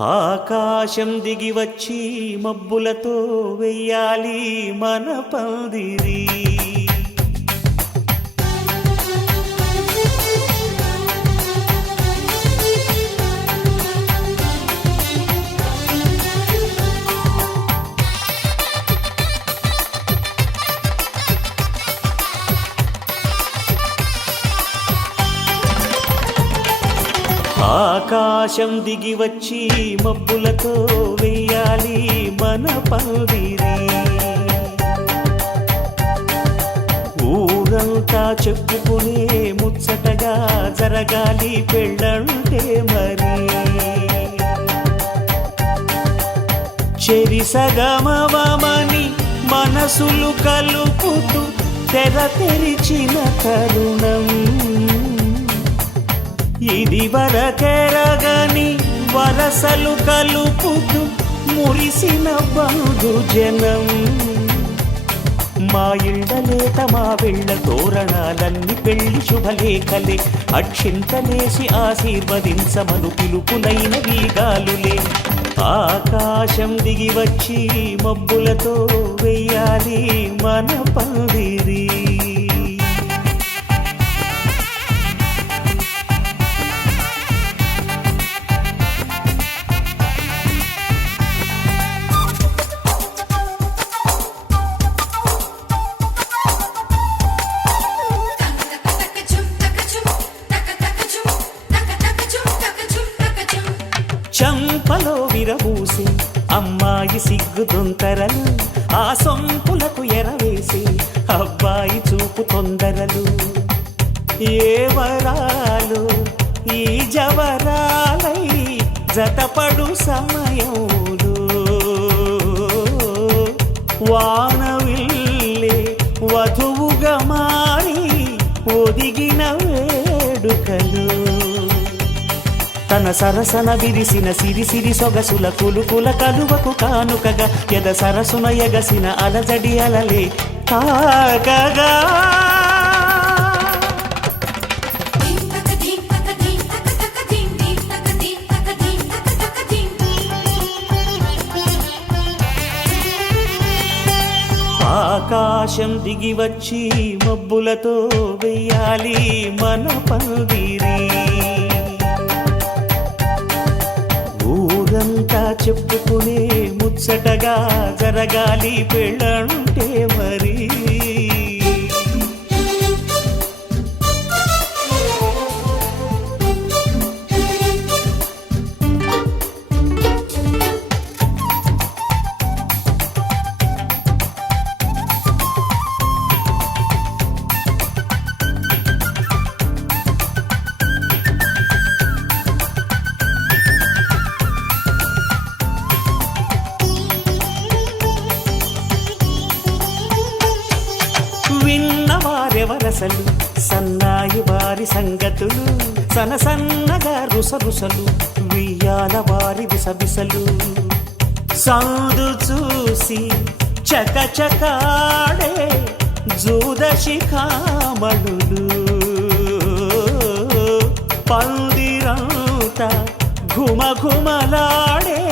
ఆకాశం దిగి వచ్చి మబ్బులతో వెయ్యాలి మన పందిరి. ఆకాశం దిగి వచ్చి మబ్బులతో వెయ్యాలి మన పందిరి. ఊరంతా చెప్పుకునే ముచ్చటగా జరగాలి పెళ్ళంటే మరి. చెరిసగమవమని మనసులు కలుపుతూ తెర తెరిచిన తరుణం. ఇది వరకెరగని వరసలు కలుపుతూ మురిసిన బంధుజనం. మా ఇళ్ళలేత మా వెళ్ళ తోరణాలన్నీ పెళ్లి శుభలేఖలే. అక్షింతలేసి ఆశీర్వదించమను పిలుపులైన వీగాలులే. ఆకాశం దిగి వచ్చి మబ్బులతో వెయ్యాలి మన పందిరి. చంపలో విరబూసి అమ్మాయి సిగ్గు దొంతరలు. ఆ సొంపులకు ఎరవేసి అబ్బాయి చూపు తొందరలు. ఏ వరాలు ఈ జవరాలై జతపడు సమయంలో. వానవిల్లే వధువుగా మారి ఒదిగిన వేడుకలు. తన సరసన విరిసిన సిరిసిరి సొగసుల కులుకుల కలువకు కానుకగా ఎద సరసున ఎగసిన అలజడి అలలే తాకగా. ఆకాశం దిగి వచ్చి మబ్బులతో వెయ్యాలి మన పందిరి. ఊరంతా చెప్పుకునే ముచ్చటగా జరగాలి పెళ్ళంటే మరి. విన్నవారెవరసలు సన్నాయి వారి సంగతులు. సనసన్నగా రుసరుసలు వియ్యాల వారి విసవిసలు. సౌదు చూసి చకచకాడే జూదశిఖామణులు. పందిరంతా ఘుమఘుమలాడే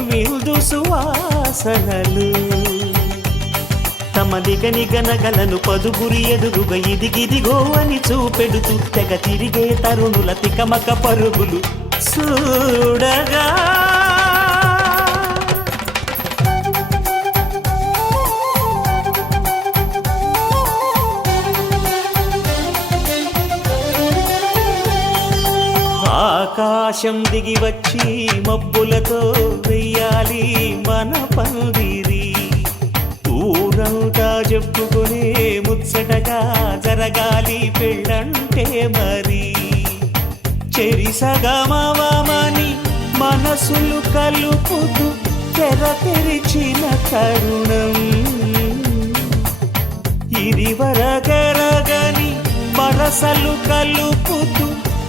విందు సువాసనలు. తమ నిగనిగనగలను పదుగురి ఎదురుగా ఇదిగిదిగో అని చూపెడుతూ తెగ తిరిగే తరుణుల తికమక పరుగులు చూడగా. ఆకాశం దిగి వచ్చి మబ్బులతో వెయ్యాలి మన పందిరి. ఊరంతా చెప్పుకునే ముచ్చటగా జరగాలి పెళ్ళంటే మరి. చెరిసగమవమని మనసులు కలుపుతూ తెర తెరిచిన తరుణం. ఇది వరగరగని వరసలు కలుపుతూ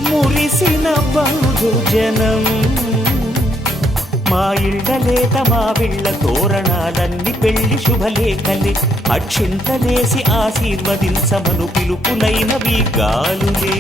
మురిసిన బంధుజనం. మా ఇళ్ళలేత మా వీళ్ళ తోరణాలన్నీ పెళ్లి శుభలేఖలే. అక్షింతలేసి ఆశీర్వదించమను పిలుపులైన వీగాలులే.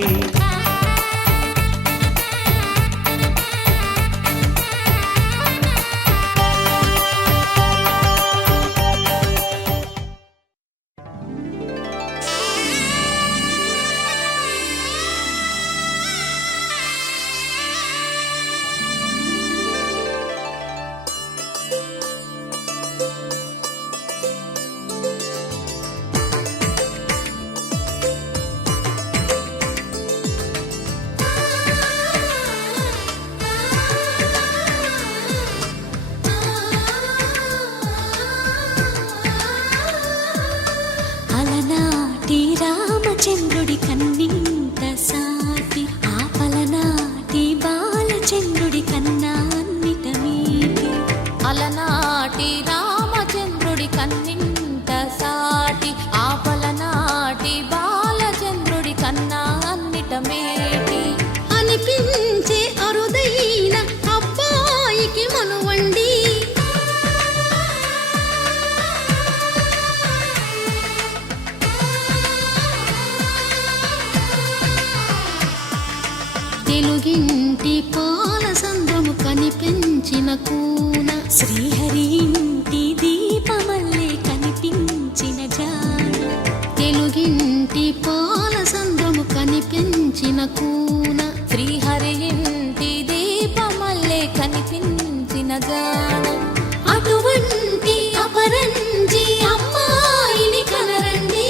కూన శ్రీహరి ఇంటి దీపమల్లే కనిపించిన జాన తెలుగింటి పాల సంద్రము కనిపించిన కూన శ్రీహరి ఇంటి దీపమల్లే కనిపించిన జాన అటువంటి అపరంజి అమ్మాయిని కనరండి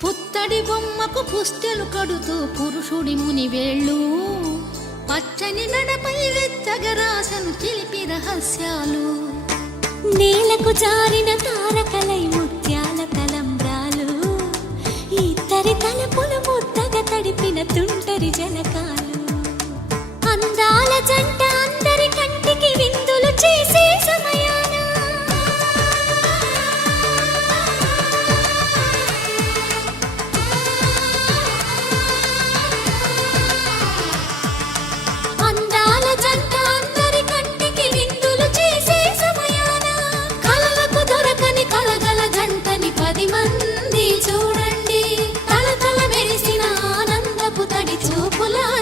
పుత్తడి బొమ్మకు పుస్తెలు కడుతూ పురుషుడి ముని వేళ్ళు పచ్చని నడపై వెచ్చగరాసను చిలిపి రహస్యాలు నేలకు జారిన తారకలై ముత్యాల తలంబ్రాలు ఇద్దరి తలపులు ముద్దగా తడిపిన తుంటరి జలకాలు అందాల జంట అందరి కంటికి విందులు చేసే సమయాన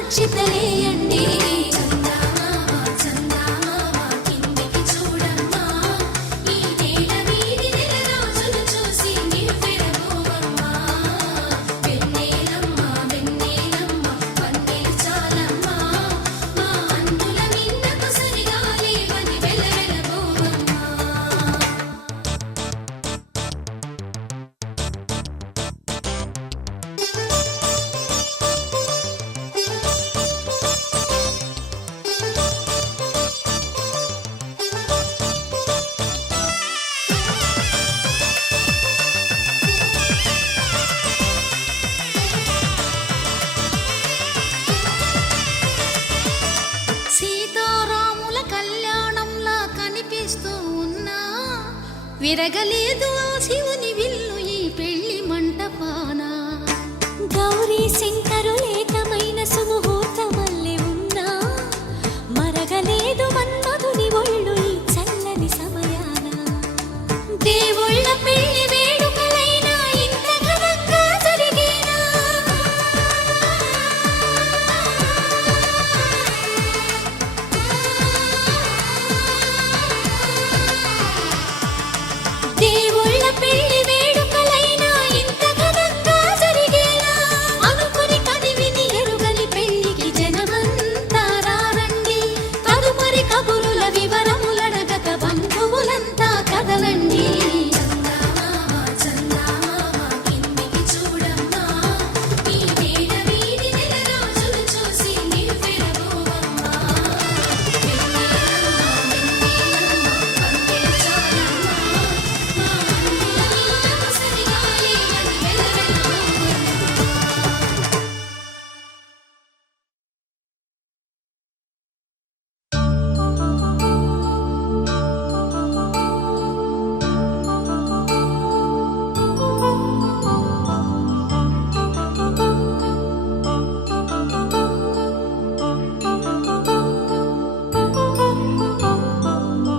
చితలేయండి సీతారాముల కళ్యాణంలా కనిపిస్తూ ఉన్నా విరగలేదు ఆ శివుని విల్లు ఈ పెళ్లి మంటపాన గౌరీ శంకరులేకమైన సుముహూర్తమల్లె ఉన్నా మరగలేదు మన్మధుని ఒళ్ళు ఈ చల్లని సమయాన దేవుళ్ళ పెళ్లి వేడుకలైనా ఇంత ఘనంగా జరిగేనా దేవుళ్ళ పెళ్లి వేడుకలైనా ఇంత ఘనంగా జరిగేలా అనుకుని కదివిని ఎరుగని పెళ్లికి జనమంతా రారండి తదుపరి కబురుల వివరములడగక బంధువులంతా కదలండి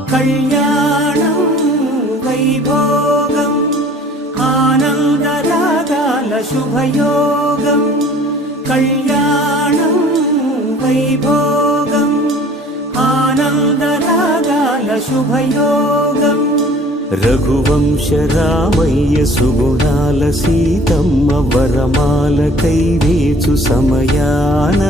కళ్యాణం వైభోగం ఆనందరాగాల శుభయోగం కళ్యాణం వైభోగం ఆనందరాగాల శుభయోగం రఘువంశ రామయ్య సుగుణాల సీతమ్మ వరమాల కైవేచు సమయాన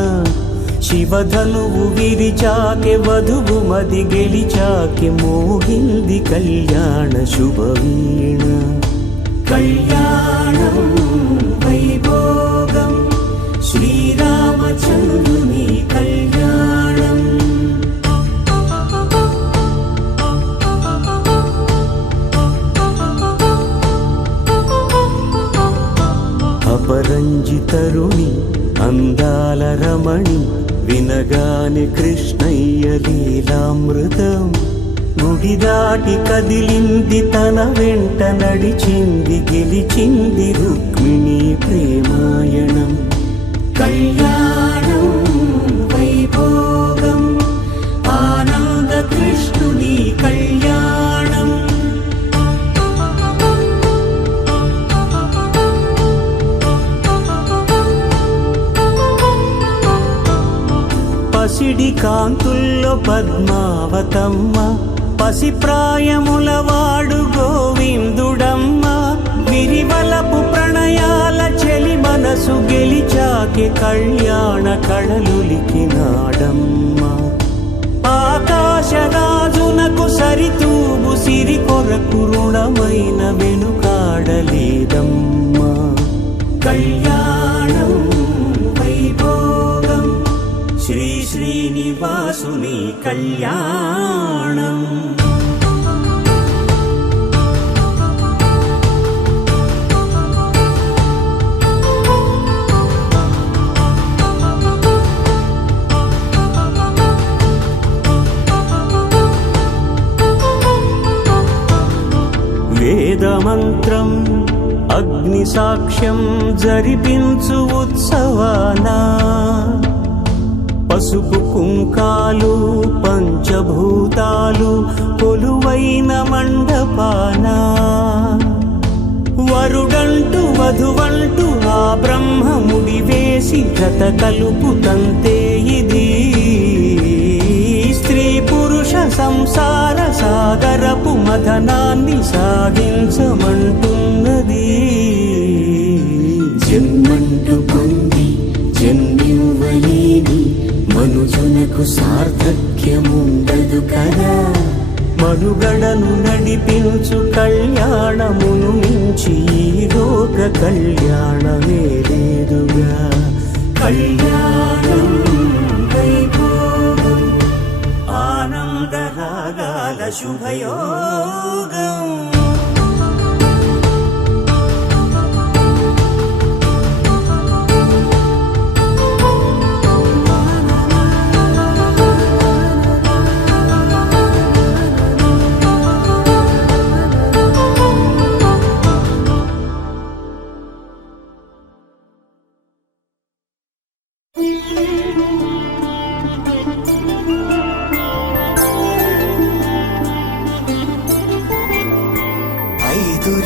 శివధనువు విరిచాకె వధువు మది గెలిచాకె మోగింది కళ్యాణ శుభవీణ. కళ్యాణం వైభోగం శ్రీరామచంద్రుని కళ్యాణం. అపరంజి తరుణి అందాల రమణి వినగానే కృష్ణయ్య లీలామృతం. గుడి దాటి కదిలింది తన వెంట నడిచింది గెలిచింది రుక్మిణి ప్రేమాయణం. కళ్యాణం వైభోగం ఆనంద కృష్ణుని కళ్యాణం. పసిడి కాంతుల్లో పద్మావతమ్మ పసి ప్రాయముల వాడు గోవిందుడమ్మ. విరివలపు ప్రణయాల చెలి మనసు గెలిచాకె కళ్యాణ కళలులికినాడమ్మ. ఆకాశరాజునకు సరితూగు సిరి కొరకు రుణమైన వెనుకాడలేదమ్మ. కళ్యాణం వైభోగం శ్రీ శ్రీనివాసుని కళ్యాణం. వేదమంత్రం అగ్ని సాక్ష్యం జరిపించు ఉత్సవానా. పసుపు కుంకాలు పంచభూతాలు కొలువైన మండపాన. వరుడంటూ వధువంటూ ఆ బ్రహ్మముడి వేసి జత కలుపు తంతే ఇది. స్త్రీ పురుష సంసార సాగరపు మథనాన్ని సాగించమంటున్నది. జన్మంటూ పొంది జన్మివ్వలేని మనుజునకు సార్థక్యముండదు కదా. మనుగడను నడిపించు కళ్యాణమును మించి ఈ లోక కళ్యాణమే లేదుగా. కళ్యాణం వైభోగం ఆనంద రాగాల శుభయోగం.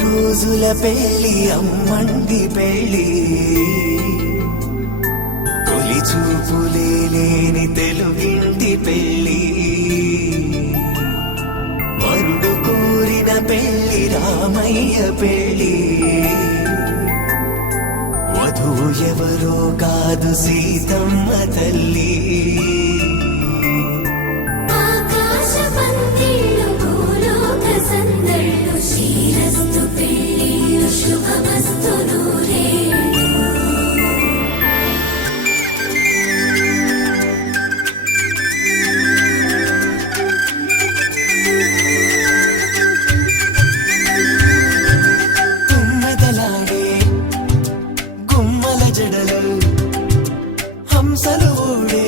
రోజుల పెళ్లి అమ్మండి పెళ్లి. తొలి చూపులే లేని తెలుగింటి పెళ్లి. వరుడు కోరిన పెళ్లి రామయ్య పెళ్లి. వధువు ఎవరో కాదు సీతమ్మ తల్లి. శ్రీరస్తు పెళ్ళిళ్ళు శుభమస్తు నూరేళ్ళు. గుమ్మదలాడే గుమ్మల జడలు హంసలు ఊడే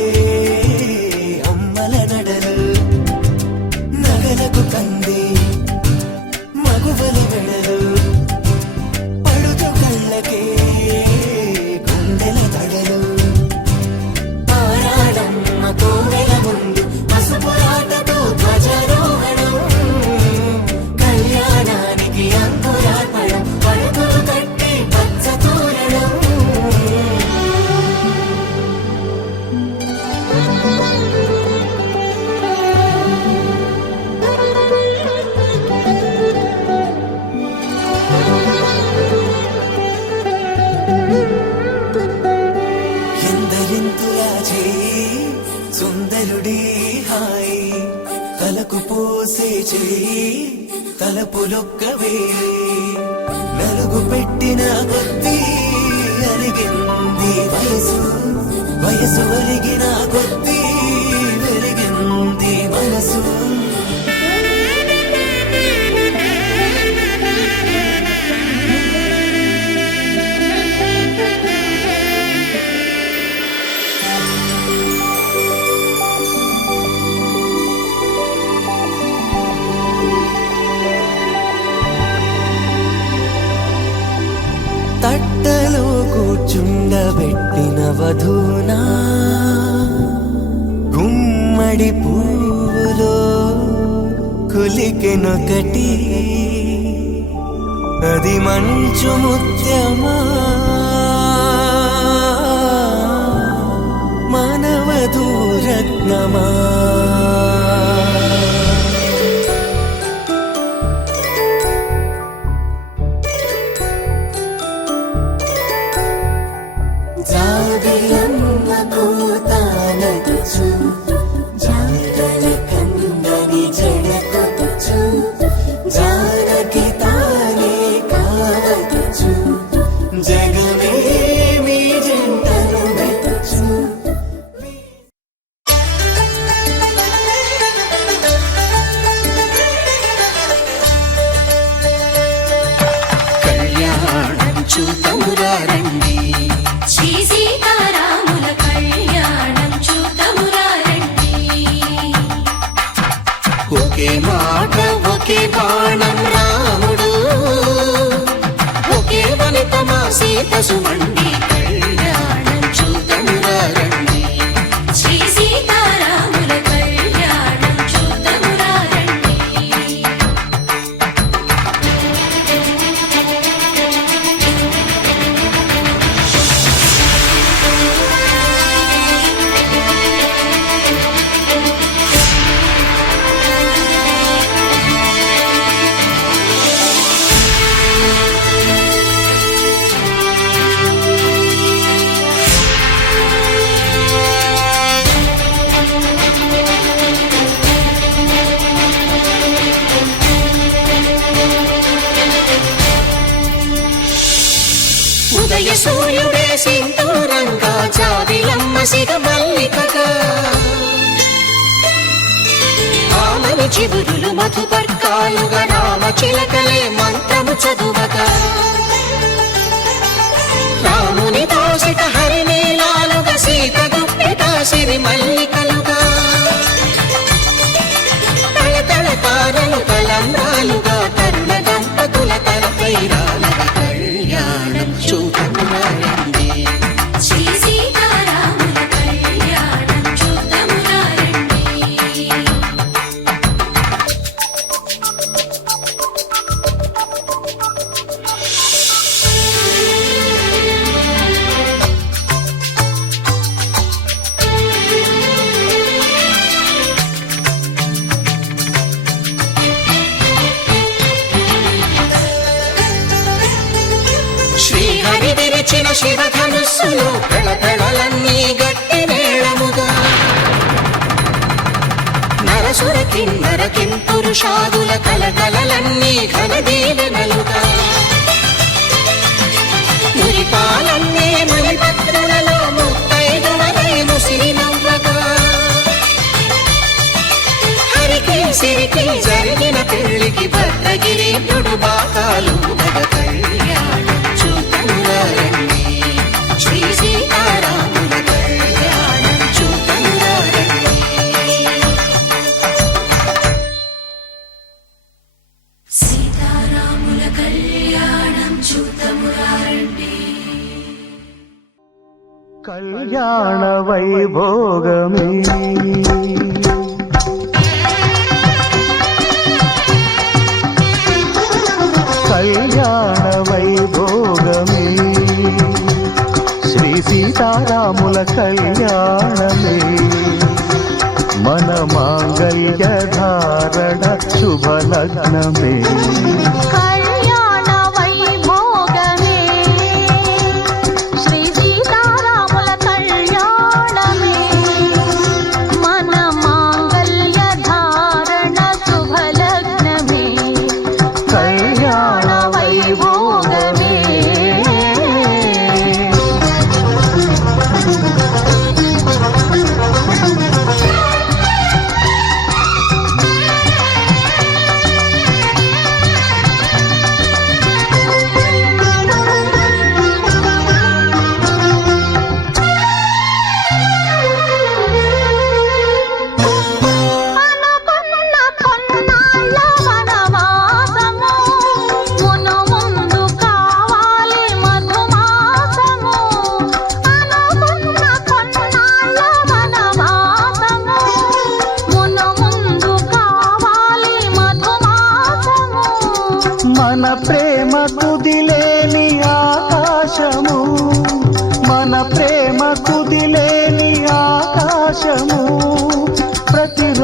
తలకు పోసే చేయి తలపులొక్కవే నలుగు పెట్టిన కొద్దీ అలిగింది వయసు వయసు ఒలిగిన కొద్దీ వెలిగింది మనసు తట్టలో కూర్చుండబెట్టిన వధూనా గుమ్మడి పువ్వులో కులికెనొకటి అది మంచు ముత్యమా మానవధూ రత్నమా జాబిలమ్మ కూతానదుచు జాడల కందని జడకొచ్చు జానకి తానే కావదుచు జగమే మీ జంటను వెతుచు కళ్యాణం చూతమురా రండి శ్రీ సీతారాముల కళ్యాణం చూతమురా రండి ఒకే మాట ఒకే బాణం రాముడు ఒకే వనిత మా సీత సుమండి కళ్యాణం చూతమురా రండి శ్రీ సీతారాముల కళ్యాణం చూతమురా రండి ఉదయ సూర్యుడే సింధూరంగా జాబిలమ్మ సిగ మల్లికగా ఆమని చివురులు మధుపర్కాలుగా రామ చిలకలే మంత్రము చదువగా రాముని దోసిట హరినీలాలుగా సీత గుప్పిట సిరి మల్లికలుగా తళతళ తారలు తలంబ్రాలుగా తరుణ దంపతుల తలపై రాలగా కళ్యాణం చూతమురా రండి శ్రీ సీతారాముల కళ్యాణం చూతమురా రండి శ్రీహరి విరిచిన శివధనుస్సులు పెళపెళలన్నీ గట్టి మేళముగా నరసుర కిన్నర కింపురుషాదుల కలకలలన్నీ ఘన దీవెనలుగా మురిపాలన్నీ మలిపత్రులలో ముత్తైదువలై ముసిరి నవ్వగా హరికి సిరికి జరిగిన పెళ్లికి భద్రగిరి పుడు బాకాలు మగ కళ్యాణం చూతమురా రండి శ్రీ సీతారాముల కళ్యాణం చూతమురా రండి సీతారాముల కళ్యాణం చూతమురా రండి కళ్యాణ వైభోగమే కళ్యాణ వైభోగమే శ్రీ సీతారాముల కళ్యాణమే మన మాంగళ్య ధారణ శుభలగ్నమే కళ్యాణ వైభోగమే శ్రీ సీతారాముల కళ్యాణమే మన మాంగళ్య ధారణ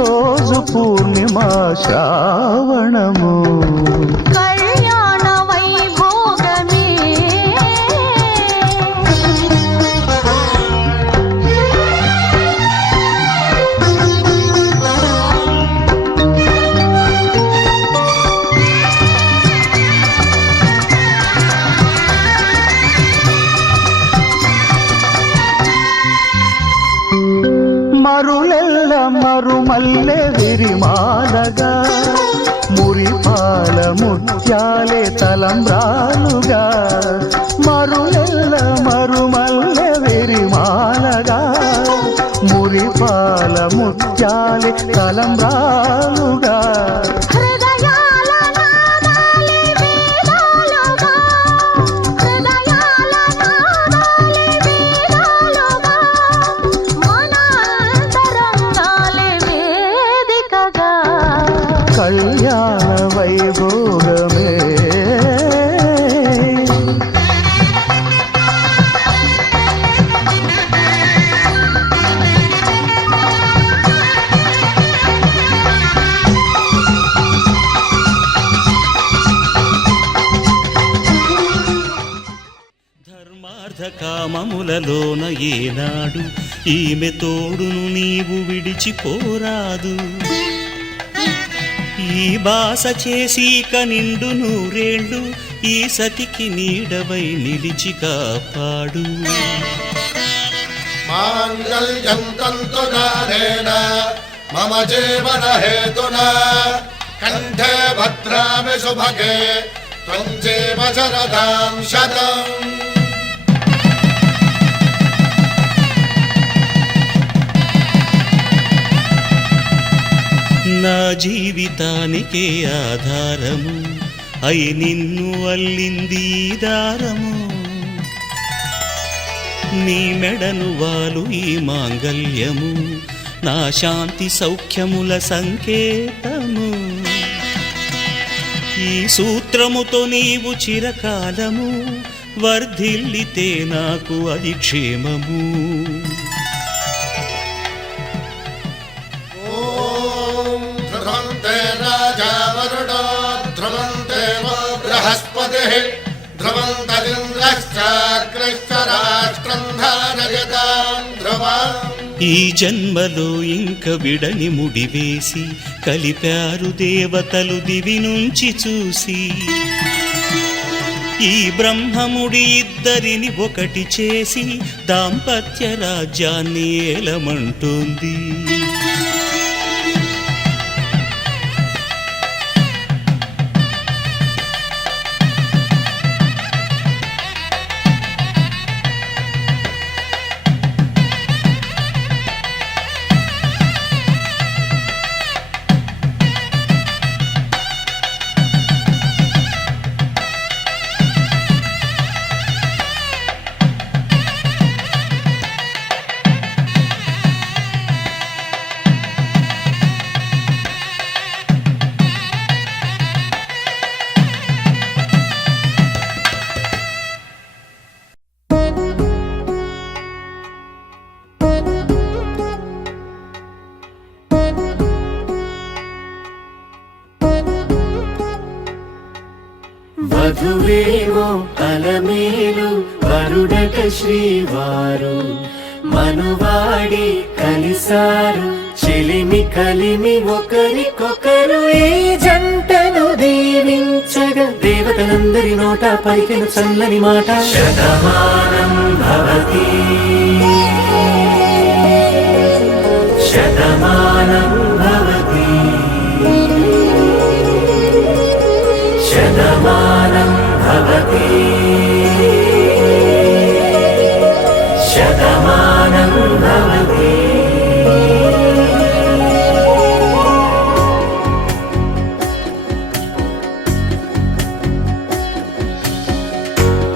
రోజు పూర్ణిమ శ్రావణము కళ్యాణ వైభోగమే మరులెల్ల మరుమల్లె విరిమాలగా మురిపాల ముత్యాలే తలంబ్రాలుగా మరులెల్ల మరుమల్లె విరిమాలగా మురిపాల ముత్యాలే తలంబ్రాలుగా హృదయాల నాదాలే వేదాలుగా హృదయాల నాదాలే వేదాలుగా మన అంతరంగాలే వేదికగా కళ్యాణ వైభోగమే ధర్మార్థ కామములలోన ఏనాడు ఈమె తోడును నీవు విడిచిపోరాదు ఈ బాస చేసి నిండు నూరేళ్ళు ఈ సతికి నీడవై నిలిచి కాపాడు మాంగళ్యం తంతునానేన మమ జీవన హేతునా కంఠే భద్రామి శుభగే త్వం జీవ శరదాం శతం నా జీవితానికే ఆధారము అయి నిన్ను అల్లింది ఈ దారము నీ మెడను వాలు ఈ మాంగల్యము నా శాంతి సౌఖ్యముల సంకేతము ఈ సూత్రముతో నీవు చిరకాలము వర్ధిల్లితే నాకు అది క్షేమము ఓం ధ్రువంతే రాజా వరుడో ధ్రువంతే వో బృహస్పతిః ధ్రువంతరింద్రశ్చాగ్రశ్చ రాష్ట్రం ధారయతాం ధ్రువం ఈ జన్మలో ఇంక విడని ముడివేసి కలిపారు దేవతలు దివి నుంచి చూసి ఈ బ్రహ్మముడి ఇద్దరిని ఒకటి చేసి దాంపత్య రాజ్యాన్ని ఏలమంటోంది వధువేవో అలమేలు వరుడట శ్రీవారు మనువాడి కలిసారు చెలిమి కలిమి ఒకరికొకరు ఈ జంటను దీవించగా దేవతలందరి నోట పలికిన చల్లని మాట శతమానం భవతి శతమానం భవతి శతమానం భవతి శతమానం భవతి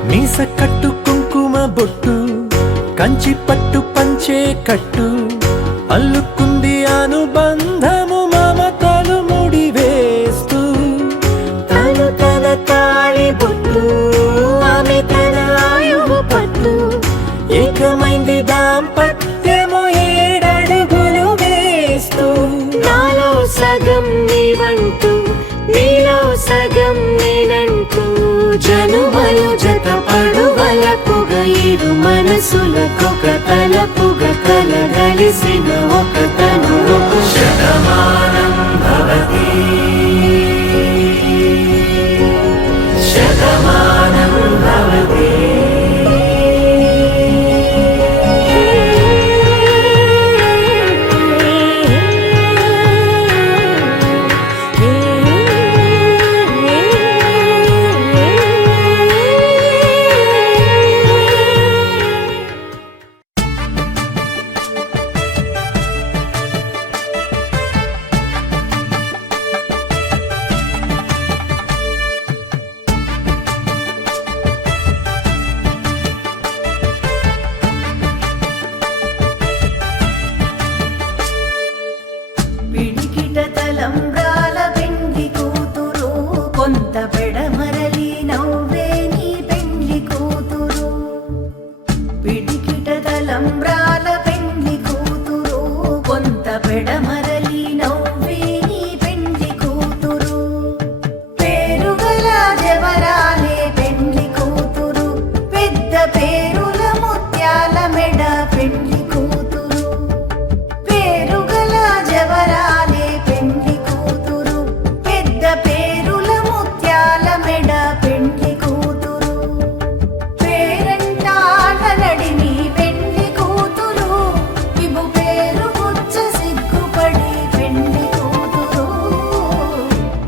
మీస కట్టు కుంకుమ బొట్టు కంచి పట్టు పంచే కట్టు అల్లుకుంది అనుబంధము మమతలు ముడివేస్తూ తను తన తాళి బొట్టు ఆమె తన ఆయువు పట్టు ఏకమైంది దాంపత్యము 7 అడుగులు వేస్తూ నా సగం నీవంటూ నీలో సగం నేనంటూ జనుమలు జతపడు వలపుగ ఇరు మనసులకొక తలపుగ కలగలిసిన ఒక తనువు శతమానం భవతి శతమానం భవతి పిడికిట తలంబ్రాల పెండ్లి కూతురు కొంత పెడమరలి నవ్వే నీ పెండ్లి కూతురు పిడికిట తలంబ్రాల పెండ్లి కూతురు కొంత పెడమరలి నవ్వే నీ పెండ్లి కూతురు పేరుగల జవరాలే పెండ్లి కూతురు పెద్ద పేరుల ముత్యాల మెడ పెండ్లి కూతురు పేరుగల జవరాలే పెండ్లి కూతురు పెద్ద పేరుల ముత్యాల మెడ పెండ్లి కూతురు పేరంటాల నడిమి పెండ్లి కూతురు ఇబు పేరు పుచ్చ సిగ్గుపడి పెండ్లి కూతురు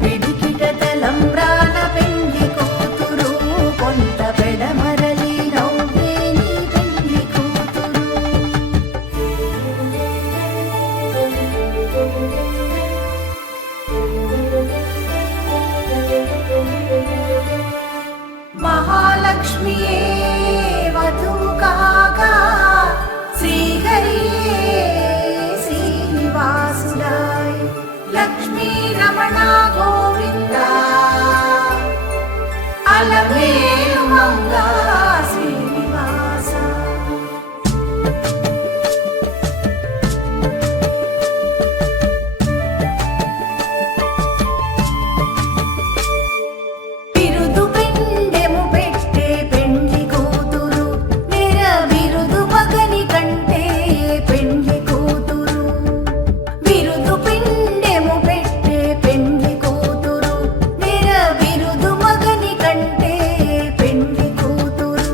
పిడికిట తలంబ్రాల పెండ్లి కూతురు కొంత పెడమరలి నవ్వే నీ పెండ్లి కూతురు మహాలక్ష్మియే వధువు కాగా శ్రీహరియే శ్రీనివాసుడాయ్ లక్ష్మీ రమణ గోవింద అలమేలు మంగా శ్రీనివాస బిరుదు పెండెము పెట్టే పెండ్లి కూతురు నిర బిరుదు మగని కంటే పెండ్లి కూతురు బిరుదు పెండెము పెట్టే పెండ్లి కూతురు నిర బిరుదు మగని కంటే పెండ్లి కూతురు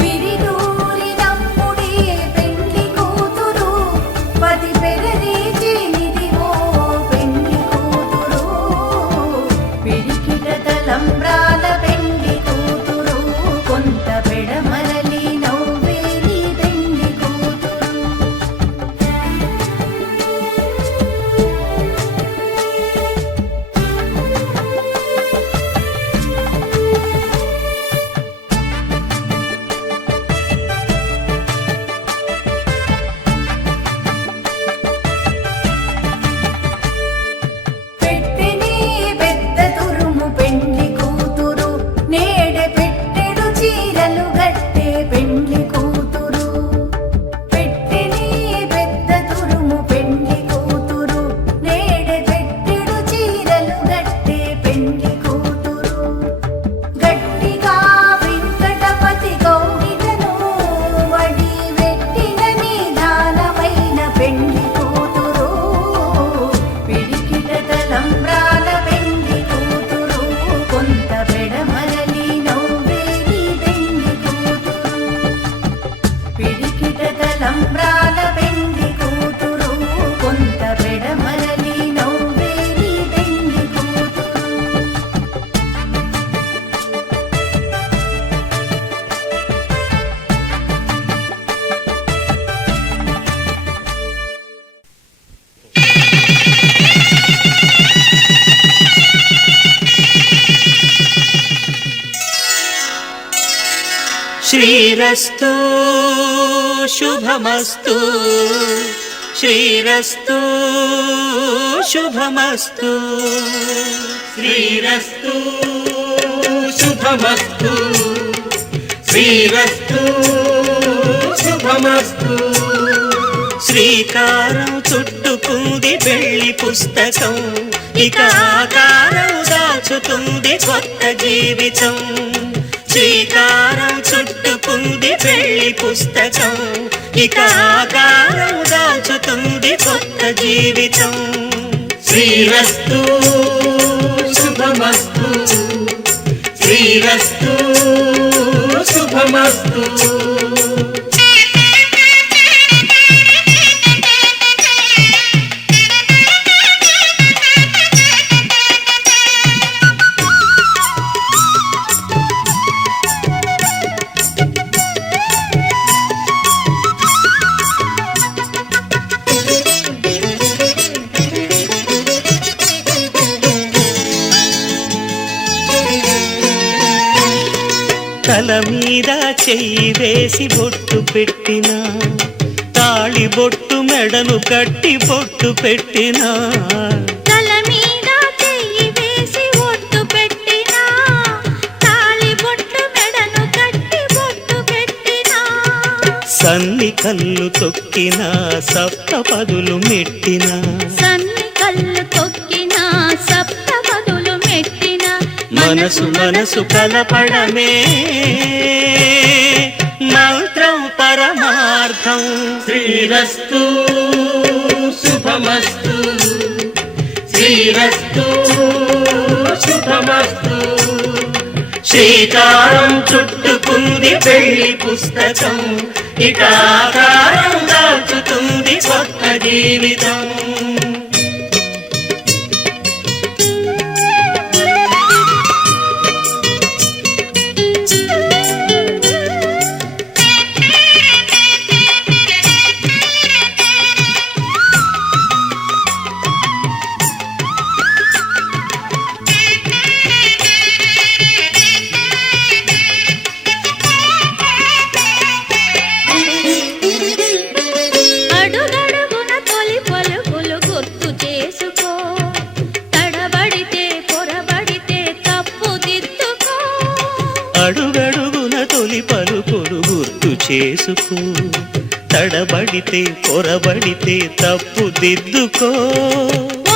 విరిదూరి నమ్ముడి పెండ్లి కూతురు పది పెరరీచి నిదివో పెండ్లి కూతురు పిడికిట తలంబ్రాల పెండ్లి కూతురు కొంత పెడమరలి నవ్వే నీ పెండ్లి కూతురు పెట్టెని పెద్ద తురుము పెండ్లి కూతురు నేడె పెట్టెడు చీరలు గట్టే పెండ్లి కూతురు పెట్టెని పెద్ద తురుము పెండ్లి కూతురు నేడె పెట్టెడు చీరలు గట్టే పెండ్లి కూతురు గట్టిగా వెంకటపతి గౌరిటను వడి వెట్టిన నిదానమైన పెండ్లి కూతురు పిడికిట తలంబ్రాల పెండ్లి కూతురు కొంత పెడమరలి నవ్వే నీ పెండ్లి కూతురు పిడికిట తలంబ్రాల పెండ్లి కూతురు కొంత పెడమరలి నవ్వే నీ పెండ్లి కూతురు శ్రీరస్తు శుభమస్తు శ్రీరస్తు శుభమస్తు శ్రీరస్తు శుభమస్తు శ్రీరస్తు శుభమస్తు శ్రీకారం చుట్టుకుంది పెళ్లి పుస్తకం, ఇక ఆకారం దాచుతుంది కొత్త జీవితం. శ్రీకారం చుట్టుకుంది పెళ్లి పుస్తకం, ఇక ఆకారం దాచుతుంది కొత్త జీవితం. శ్రీరస్తు శుభమస్తు, శ్రీరస్తు శుభమస్తు. తల మీద చెయ్యి వేసి బొట్టు పెట్టినా, తాళి బొట్టు మెడను కట్టి బొట్టు పెట్టినా. తల మీద చెయ్యి వేసి బొట్టు పెట్టినా, తాళి బొట్టు మెడను కట్టి బొట్టు పెట్టినా. సన్ని కళ్ళు తొక్కినా సప్త పదులు మెట్టినా, సన్ని కళ్ళు తొక్కినా సప్త పదులు మెట్టినా. మనసు మనసు కలపడమే మంత్రం పరమార్థం. శ్రీరస్తు శుభమస్తు, శ్రీరస్తు శుభమస్తు. శ్రీకారం చుట్టుకుంది పెళ్లి పుస్తకం, ఇక ఆకారం దాచుతుంది కొత్త జీవితం. అడుగడుగున తొలి పలుకులు గుర్తు చేసుకో, తడబడితే పొరబడితే తప్పు దిద్దుకో. అడుగడుగున తొలి పలుకులు గుర్తు చేసుకో, తడబడితే పొరబడితే తప్పు దిద్దుకో.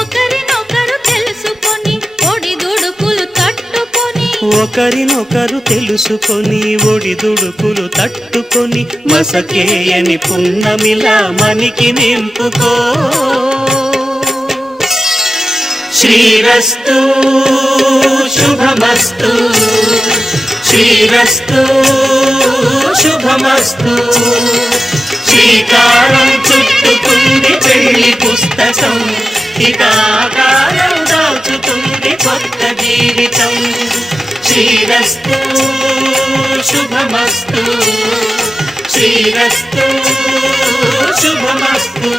ఒకరినొకరు తెలుసుకొని ఒడిదుడుకులు తట్టుకొని, ఒకరినొకరు తెలుసుకొని ఒడిదుడుకులు తట్టుకొని, మసకేయని పున్నమిలా మనికి నింపుకో. శ్రీరస్తు శుభమస్తు, శ్రీరస్తు శుభమస్తు. శ్రీకారం చుట్టుకుంది పెళ్లి పుస్తకం, ఇక ఆకారం దాచుతుంది కొత్త జీవితం. శ్రీరస్తు శుభమస్తు, శ్రీరస్తు శుభమస్తు.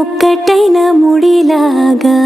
ఒక్కటైన ముడిలాగా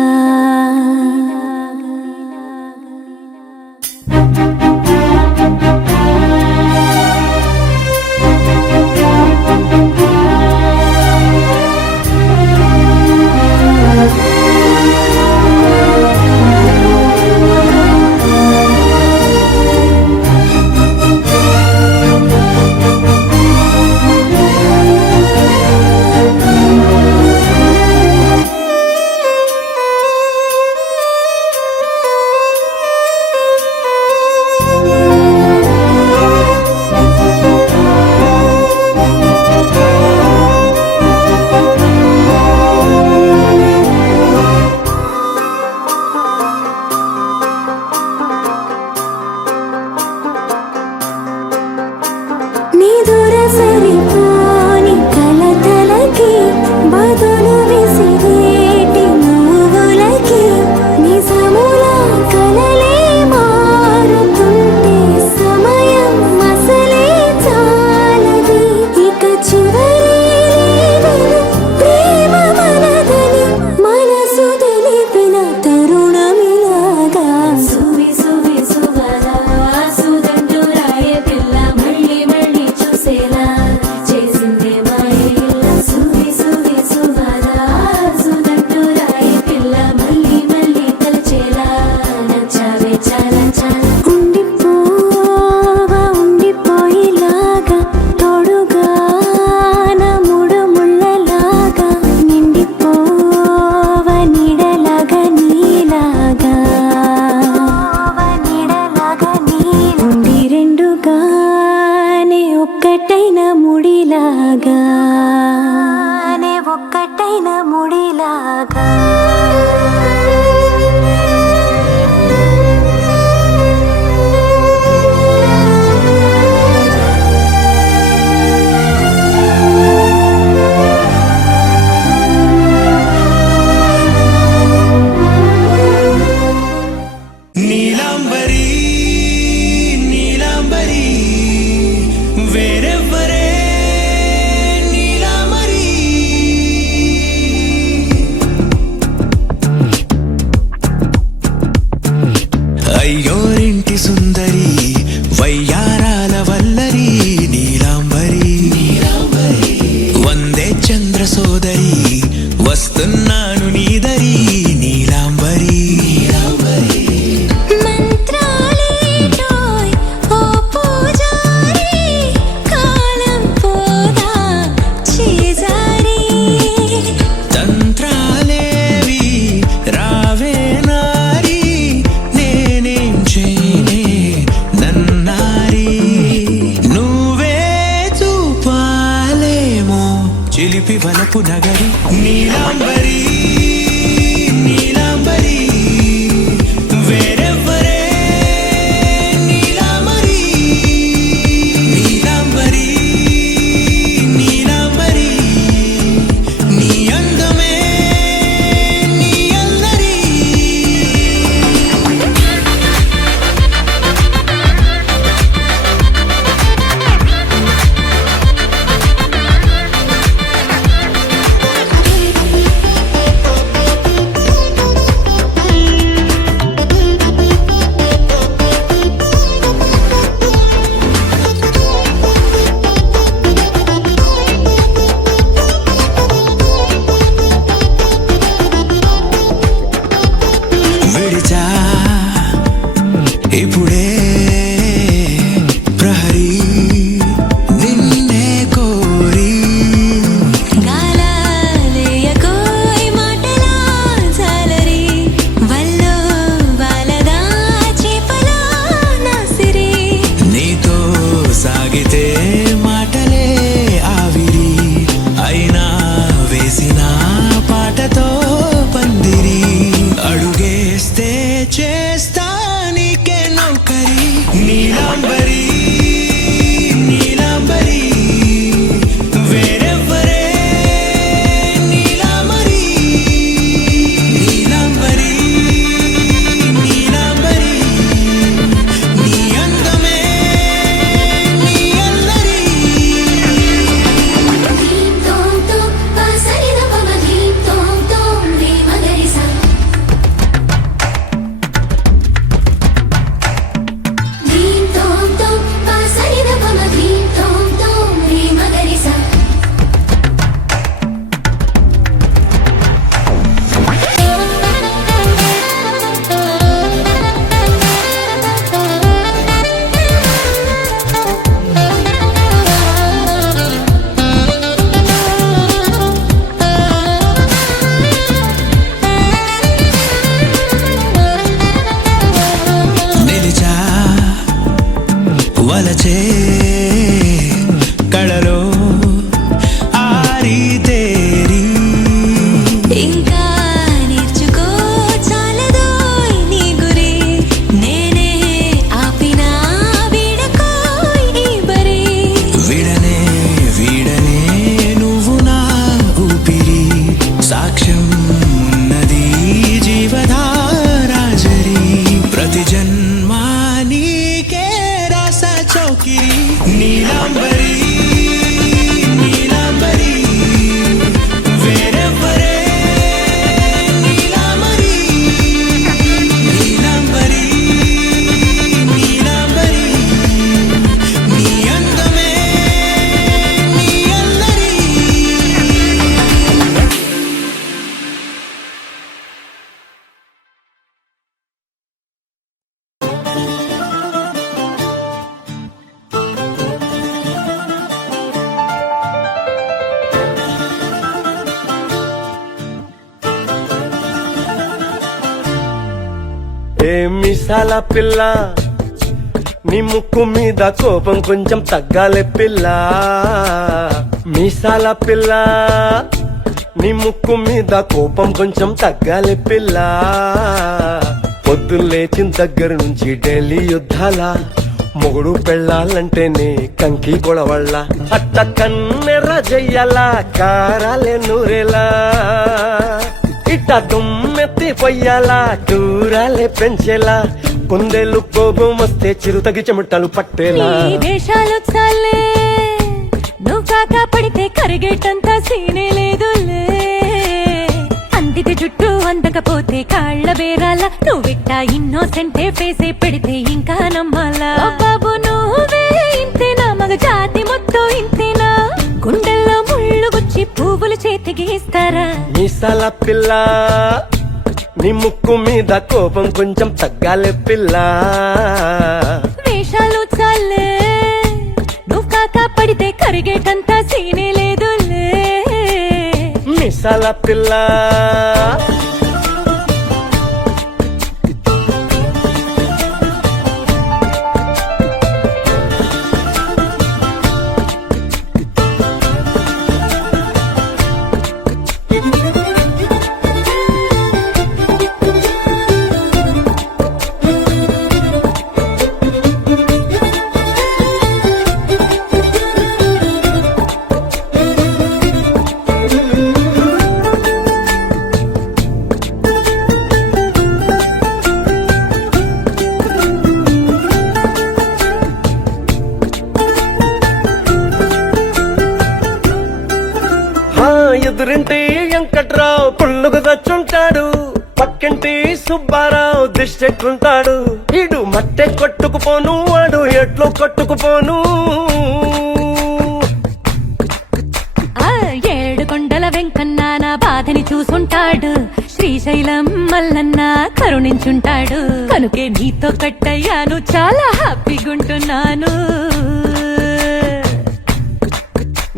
ఒక్కటైన ముడిలాగా నీలాంబరి నీలాంబరి వేరెవ్వరే నీలాంబరి అయ్యోరింటి సుందరి వయ్యారాల వల్లరి నీలాంబరి వందే చంద్ర సోదరి వస్తున్నాను నీదరి నీలాంబరి చిలిపి వలపు నగరి నీలాంబరి నీలాంబరి వేరెవ్వరే నీలాంబరి నీలాంబరి నీలాంబరి నీ అందమే నీ అల్లరి మీసాల పిల్ల నీ ముక్కు మీద కోపం కొంచెం తగ్గాలే పిల్ల మీసాల పిల్ల నీ ముక్కు మీద కోపం కొంచెం తగ్గాలే పిల్ల పొద్దున్న లేచిన దగ్గర నుంచి ఢిల్లీ యుద్ధాల మొగుడు పెళ్ళాలంటేనే కంకి గొడవళ్ళ అట్ట కన్నెర్ర జయ్యలా కారాలే నూరేలా ఇట్ట దుమ్మెత్తి పొయ్యాలా టూరాలే పెంచేలా కొందేళ్ళు కోపం వస్తే చిరుతగి చెమటలు పట్టేలా నీ వేషాలు చాలే నువ్వు కాక పడితే కరిగేటంత సీనే లేదులే అందితే జుట్టు అందకపోతే కాళ్ళ బేరాల నువ్విట్ట ఇన్నోసెంటే ఫేసే పెడితే ఇంకా నమ్మాలా ఓ బాబు నువ్వే ఇంతేనా మగ జాతి మొత్తం ఇంతేనా గుండెల్లో ముళ్ళు గుచ్చి పువ్వులు చేతికి ఇస్తారా మీసాల పిల్ల నీ ముక్కు మీద కోపం కొంచెం తగ్గాలే పిల్ల వేషాలు చాలే నువ్వు కాక పడితే కరిగేటంత సీనే లేదులే మీసాల పిల్ల ఎదురింటి వెంకట్రావు పుల్లుగు తెచ్చుంటాడు పక్కింటి సుబ్బారావు దిష్టెక్కుంటాడు ఇడు మట్టె కొట్టుకుపోను వాడు ఎట్లు కొట్టుకుపోను ఆ ఏడు కొండల వెంకన్న నా బాధని చూసుంటాడు శ్రీశైలం మల్లన్న కరుణించుంటాడు కనుకే నీతో కట్టయ్యాను చాలా హ్యాపీగుంటున్నాను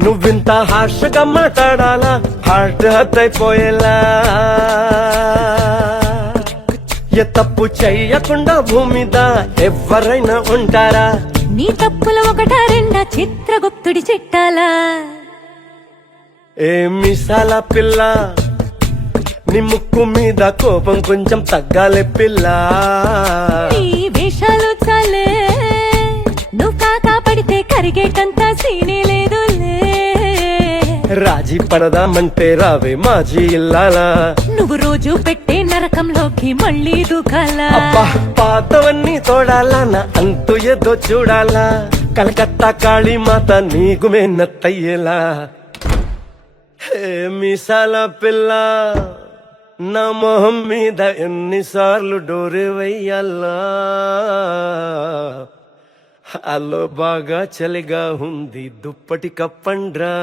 నువ్వింత హార్షగా మాట్లాడాలా హార్ట్ హర్ట్ అయిపోయేలా ఏ తప్పు చెయ్యకుండా భూమి మీద ఎవరైనా ఉంటారా నీ తప్పుల ఒకటా రెండా చిత్రగుప్తుడి చిట్టాలా ఏ మీసాల పిల్ల నీ ముక్కు మీద కోపం కొంచెం తగ్గాలే పిల్ల నీ వేషాలు చాలే నువ్వు కాకా పడితే కరిగేటంత సీనే లేదులే రాజీ పడదామంటే రావే మాజీ ఇల్లాలా నువ్వు రోజు పెట్టే నరకంలోకి మళ్ళీ దూకాలా అబ్బా పాతవన్నీ తోడాలా నా అంతు ఏదో చూడాలా కలకత్తా కాళీమాత నీకుమే నత్తయ్యేలా హే మీసాల పిల్ల నా మొహం మీద ఎన్నిసార్లు డోరే వెయ్యాలా అల్లో బాగా చలిగా ఉంది దుప్పటి కప్పండ్రా